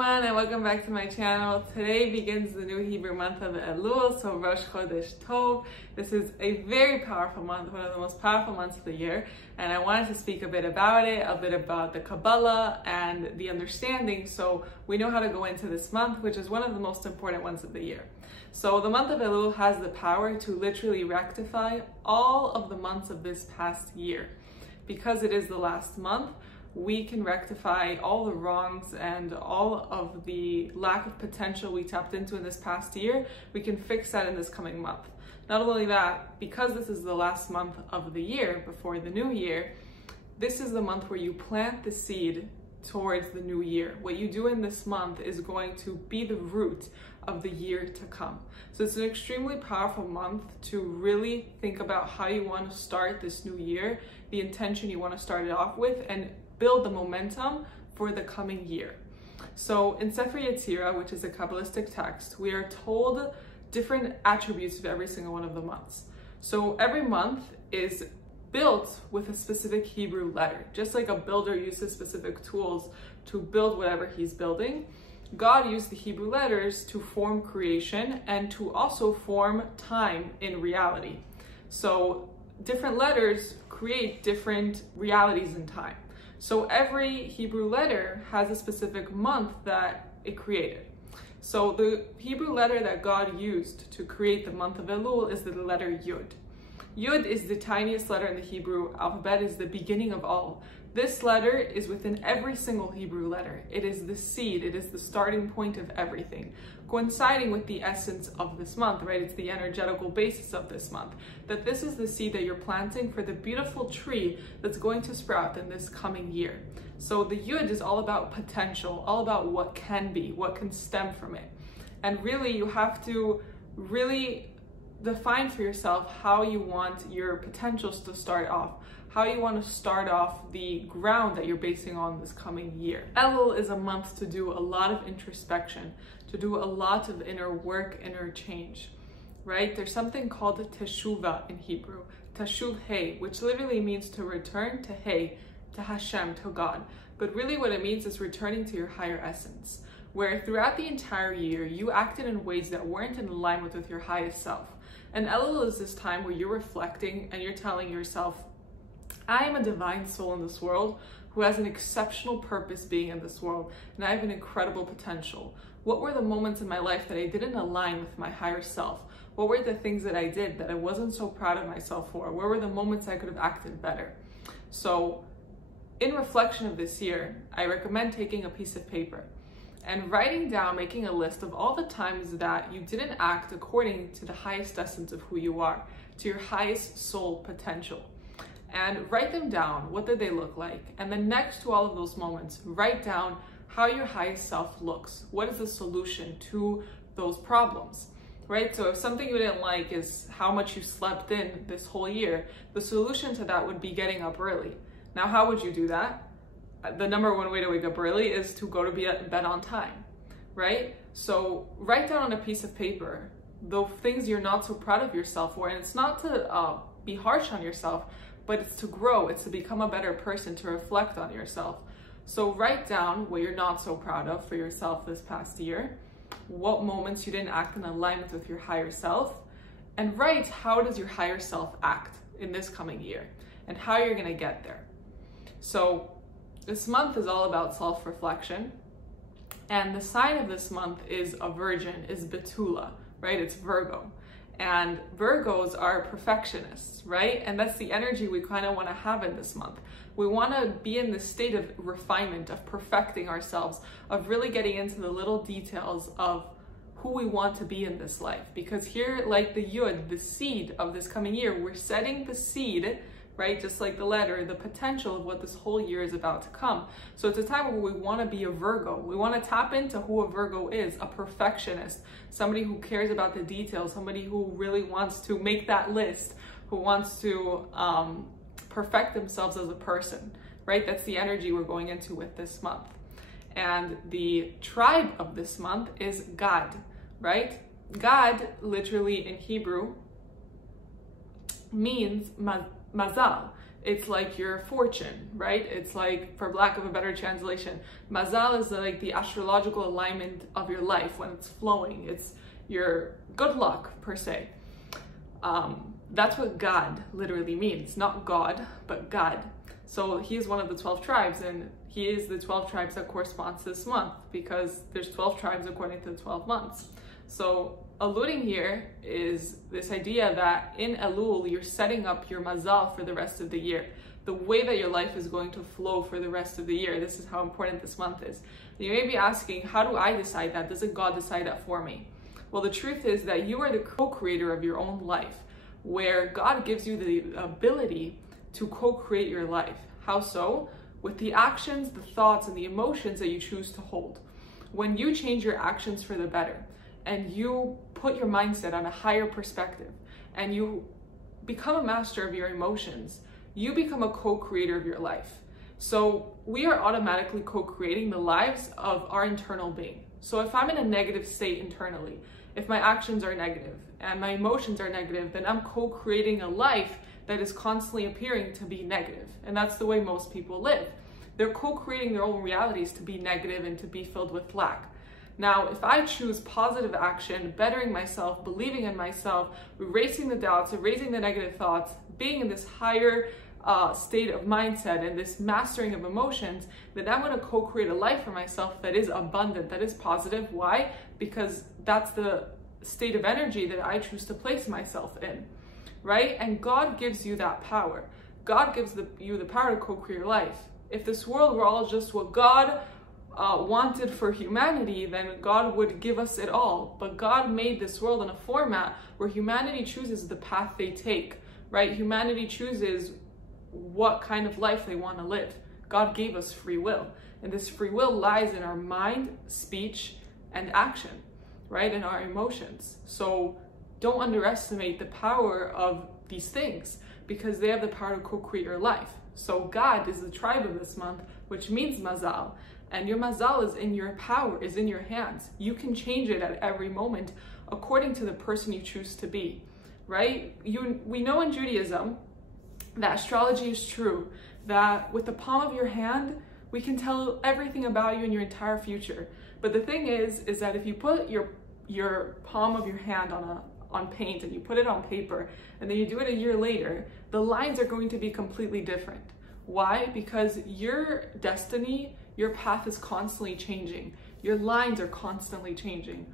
everyone, and welcome back to my channel. Today begins the new Hebrew month of Elul, so Rosh CHODESH TOV. This is a very powerful month, one of the most powerful months of the year, and I wanted to speak a bit about it, a bit about the Kabbalah and the understanding, so we know how to go into this month, which is one of the most important ones of the year. So the month of Elul has the power to literally rectify all of the months of this past year. Because it is the last month, we can rectify all the wrongs and all of the lack of potential we tapped into in this past year. We can fix that in this coming month. Not only that, because this is the last month of the year before the new year, this is the month where you plant the seed towards the new year. What you do in this month is going to be the root of the year to come. So it's an extremely powerful month to really think about how you want to start this new year, the intention you want to start it off with, and build the momentum for the coming year. So in Sefer Yetzirah, which is a Kabbalistic text, we are told different attributes of every single one of the months. So every month is built with a specific Hebrew letter. Just like a builder uses specific tools to build whatever he's building, God used the Hebrew letters to form creation and to also form time in reality. So different letters create different realities in time. So every Hebrew letter has a specific month that it created. So the Hebrew letter that God used to create the month of Elul is the letter Yud. Yud is the tiniest letter in the Hebrew alphabet, is the beginning of all. This letter is within every single Hebrew letter. It is the seed, it is the starting point of everything, coinciding with the essence of this month, right? It's the energetical basis of this month, that this is the seed that you're planting for the beautiful tree that's going to sprout in this coming year. So the Yud is all about potential, all about what can be, what can stem from it. And really, you have to really define for yourself how you want your potentials to start off, how you want to start off the ground that you're basing on this coming year. Elul is a month to do a lot of introspection, to do a lot of inner work, inner change, right? There's something called teshuvah in Hebrew, tashuv hey, which literally means to return to hey, to Hashem, to God. But really what it means is returning to your higher essence, where throughout the entire year, you acted in ways that weren't in alignment with your highest self. And Elul is this time where you're reflecting and you're telling yourself, I am a divine soul in this world who has an exceptional purpose being in this world, and I have an incredible potential. What were the moments in my life that I didn't align with my higher self? What were the things that I did that I wasn't so proud of myself for? Where were the moments I could have acted better? So in reflection of this year, I recommend taking a piece of paper and writing down, making a list of all the times that you didn't act according to the highest essence of who you are, to your highest soul potential. And write them down. What did they look like? And then next to all of those moments, write down how your highest self looks. What is the solution to those problems, right? So if something you didn't like is how much you slept in this whole year, the solution to that would be getting up early. Now, how would you do that? The number one way to wake up early is to go to bed on time, right? So write down on a piece of paper the things you're not so proud of yourself for, and it's not to be harsh on yourself, but it's to grow, it's to become a better person, to reflect on yourself. So write down what you're not so proud of for yourself this past year, what moments you didn't act in alignment with your higher self, and write how does your higher self act in this coming year and how you're gonna get there. So this month is all about self-reflection, and the sign of this month is a virgin, is Betula, right? It's Virgo. And Virgos are perfectionists, right? And that's the energy we kind of want to have in this month. We want to be in this state of refinement, of perfecting ourselves, of really getting into the little details of who we want to be in this life. Because here, like the Yud, the seed of this coming year, we're setting the seed, right? Just like the letter, the potential of what this whole year is about to come. So it's a time where we want to be a Virgo. We want to tap into who a Virgo is, a perfectionist, somebody who cares about the details, somebody who really wants to make that list, who wants to perfect themselves as a person, right? That's the energy we're going into with this month. And the tribe of this month is Gad, right? Gad, literally in Hebrew, means mazal. it's like your fortune, right? It's like, for lack of a better translation, mazal is like the astrological alignment of your life when it's flowing. It's your good luck, per se. That's what God literally means. Not God, but God. So he is one of the 12 tribes, and he is the 12 tribes that corresponds to this month, because there's 12 tribes according to the 12 months. So alluding here is this idea that in Elul, you're setting up your mazal for the rest of the year, the way that your life is going to flow for the rest of the year. This is how important this month is. You may be asking, how do I decide that? Doesn't God decide that for me? Well, the truth is that you are the co-creator of your own life, where God gives you the ability to co-create your life. How so? With the actions, the thoughts, and the emotions that you choose to hold. When you change your actions for the better, and you put your mindset on a higher perspective, and you become a master of your emotions, you become a co-creator of your life. So we are automatically co-creating the lives of our internal being. So if I'm in a negative state internally, if my actions are negative and my emotions are negative, then I'm co-creating a life that is constantly appearing to be negative. And that's the way most people live. They're co-creating their own realities to be negative and to be filled with lack. Now, if I choose positive action, bettering myself, believing in myself, erasing the doubts, erasing the negative thoughts, being in this higher state of mindset and this mastering of emotions, then I'm going to co-create a life for myself that is abundant, that is positive. Why? Because that's the state of energy that I choose to place myself in, right? And God gives you that power. God gives you the power to co-create your life. If this world were all just what God wanted for humanity, then God would give us it all. But God made this world in a format where humanity chooses the path they take, right? Humanity chooses what kind of life they want to live. God gave us free will, and this free will lies in our mind, speech, and action, right? In our emotions. So don't underestimate the power of these things, because they have the power to co-create your life. So God is the tribe of this month, which means mazal, and your mazal is in your power, is in your hands. You can change it at every moment according to the person you choose to be, right? We know in Judaism that astrology is true, that with the palm of your hand, we can tell everything about you and your entire future. But the thing is that if you put your palm of your hand on paint and you put it on paper, and then you do it a year later, the lines are going to be completely different. Why? Because your destiny, your path is constantly changing. Your lines are constantly changing.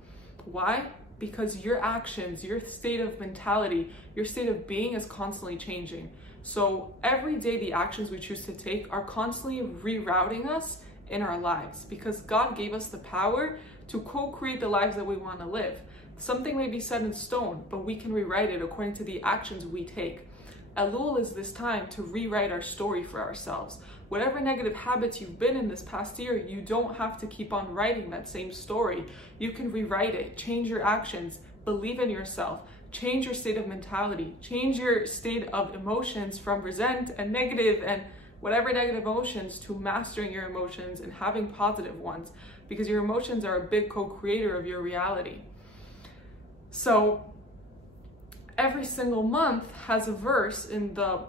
Why? Because your actions, your state of mentality, your state of being is constantly changing. So every day the actions we choose to take are constantly rerouting us in our lives, because God gave us the power to co-create the lives that we want to live. Something may be set in stone, but we can rewrite it according to the actions we take. Elul is this time to rewrite our story for ourselves. Whatever negative habits you've been in this past year, you don't have to keep on writing that same story. You can rewrite it, change your actions, believe in yourself, change your state of mentality, change your state of emotions from resent and negative and whatever negative emotions to mastering your emotions and having positive ones, because your emotions are a big co-creator of your reality. So every single month has a verse in the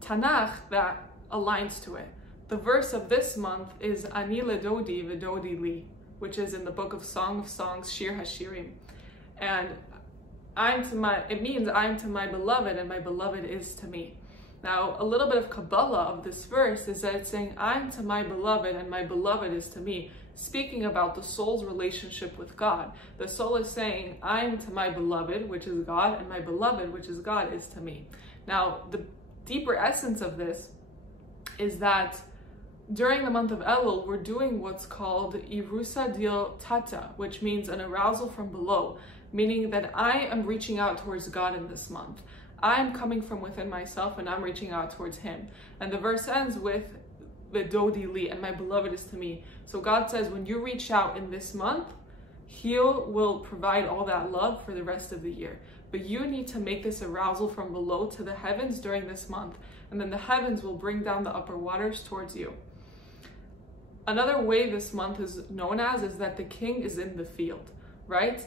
Tanakh that aligns to it. The verse of this month is Ani ledodi v'dodi li, which is in the book of Song of Songs, Shir HaShirim. And it means I'm to my beloved and my beloved is to me. Now, a little bit of Kabbalah of this verse is that it's saying I'm to my beloved and my beloved is to me, speaking about the soul's relationship with God. The soul is saying I'm to my beloved, which is God, and my beloved, which is God, is to me. Now, the deeper essence of this is that during the month of Elul, we're doing what's called Irusa Dil Tata, which means an arousal from below, meaning that I am reaching out towards God in this month. I'm coming from within myself and I'm reaching out towards Him. And the verse ends with V'dodi li, and my beloved is to me. So God says when you reach out in this month, He will provide all that love for the rest of the year. But you need to make this arousal from below to the heavens during this month, and then the heavens will bring down the upper waters towards you. Another way this month is known as is that the king is in the field, right?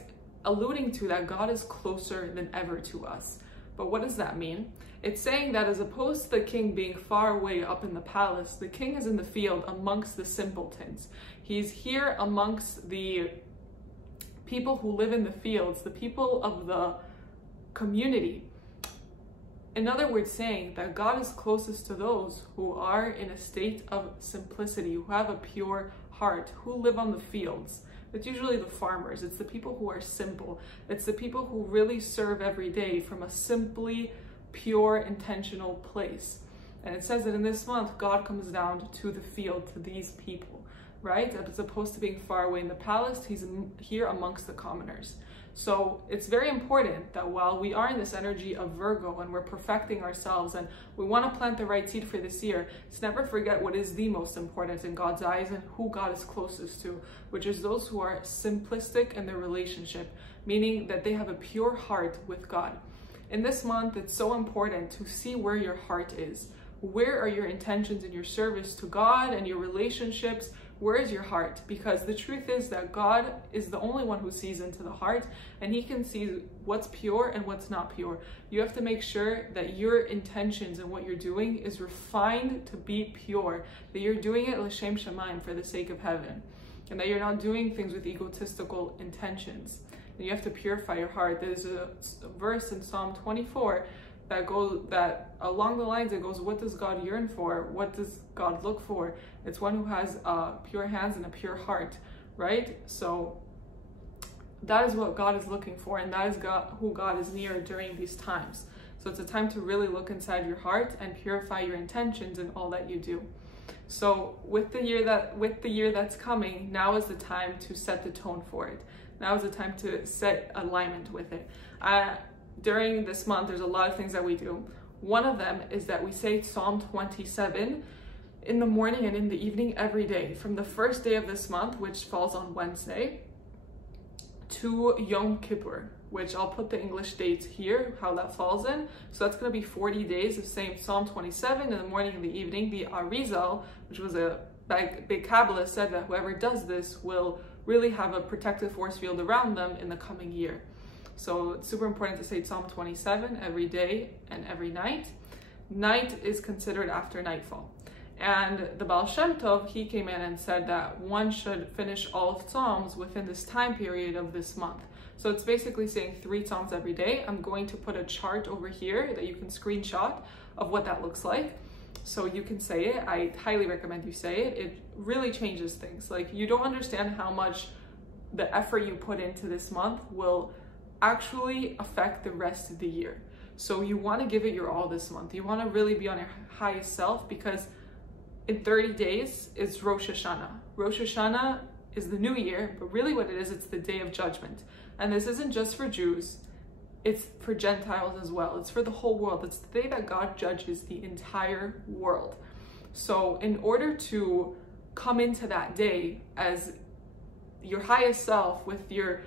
Alluding to that God is closer than ever to us. But what does that mean? It's saying that as opposed to the king being far away up in the palace, the king is in the field amongst the simpletons. He's here amongst the people who live in the fields, the people of the community. In other words, saying that God is closest to those who are in a state of simplicity, who have a pure heart, who live on the fields. It's usually the farmers. It's the people who are simple. It's the people who really serve every day from a simply pure, intentional place. And it says that in this month, God comes down to the field, to these people, right? As opposed to being far away in the palace, he's here amongst the commoners. So it's very important that while we are in this energy of Virgo and we're perfecting ourselves and we want to plant the right seed for this year, let's never forget what is the most important in God's eyes and who God is closest to, which is those who are simplistic in their relationship, meaning that they have a pure heart with God. In this month, it's so important to see where your heart is. Where are your intentions in your service to God and your relationships? Where is your heart? Because the truth is that God is the only one who sees into the heart, and he can see what's pure and what's not pure. You have to make sure that your intentions and what you're doing is refined to be pure, that you're doing it l'shem shamayim, for the sake of heaven, and that you're not doing things with egotistical intentions. And you have to purify your heart. There's a verse in Psalm 24 that along the lines, it goes, what does God yearn for? What does God look for? It's one who has pure hands and a pure heart, right? So that is what God is looking for, and that is who God is near during these times. So it's a time to really look inside your heart and purify your intentions in all that you do. So with the year that's coming, now is the time to set the tone for it. Now is the time to set alignment with it. During this month, there's a lot of things that we do. One of them is that we say Psalm 27 in the morning and in the evening every day, from the first day of this month, which falls on Wednesday, to Yom Kippur, which I'll put the English dates here, how that falls in. So that's going to be 40 days of saying Psalm 27 in the morning and the evening. The Arizal, which was a big Kabbalah, said that whoever does this will really have a protective force field around them in the coming year. So it's super important to say Psalm 27 every day and every night. Night is considered after nightfall. And the Baal Shem Tov, he came in and said that one should finish all of Psalms within this time period of this month. So it's basically saying 3 Psalms every day. I'm going to put a chart over here that you can screenshot of what that looks like. So you can say it. I highly recommend you say it. It really changes things. Like, you don't understand how much the effort you put into this month will actually affect the rest of the year. So you want to give it your all this month. You want to really be on your highest self, because in 30 days it's Rosh Hashanah. Rosh Hashanah is the new year, but really what it is, it's the day of judgment. And this isn't just for Jews, it's for Gentiles as well. It's for the whole world. It's the day that God judges the entire world. So in order to come into that day as your highest self with your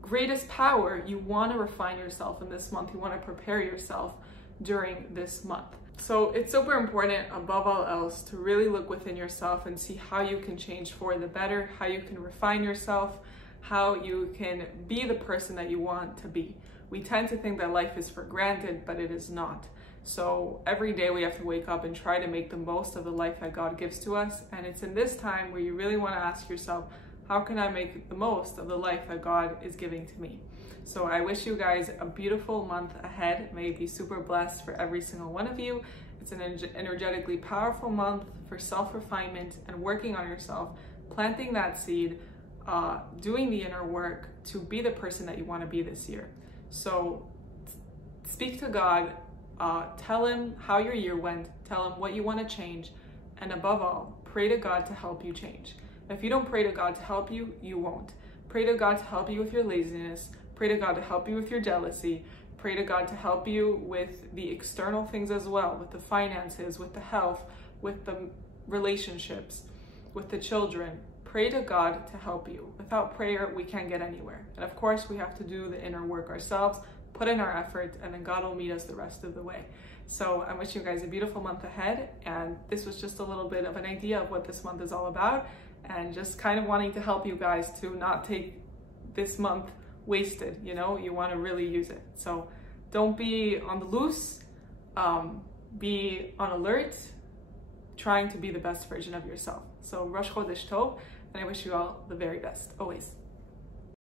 greatest power, you want to refine yourself in this month. You want to prepare yourself during this month. So it's super important, above all else, to really look within yourself and see how you can change for the better, how you can refine yourself, how you can be the person that you want to be. We tend to think that life is for granted, but it is not. So every day we have to wake up and try to make the most of the life that God gives to us. And it's in this time where you really want to ask yourself, how can I make the most of the life that God is giving to me? So I wish you guys a beautiful month ahead. May it be super blessed for every single one of you. It's an energetically powerful month for self-refinement and working on yourself, planting that seed, doing the inner work to be the person that you want to be this year. So speak to God, tell him how your year went, tell him what you want to change, and above all, pray to God to help you change. If you don't pray to God to help you, you won't. Pray to God to help you with your laziness. Pray to God to help you with your jealousy. Pray to God to help you with the external things as well, with the finances, with the health, with the relationships, with the children. Pray to God to help you. Without prayer, we can't get anywhere. And of course, we have to do the inner work ourselves, put in our effort, and then God will meet us the rest of the way. So I'm wishing you guys a beautiful month ahead. And this was just a little bit of an idea of what this month is all about, and just kind of wanting to help you guys to not take this month wasted. You know, you want to really use it. So don't be on the loose, be on alert, trying to be the best version of yourself. So Rosh Chodesh Tov, and I wish you all the very best, always.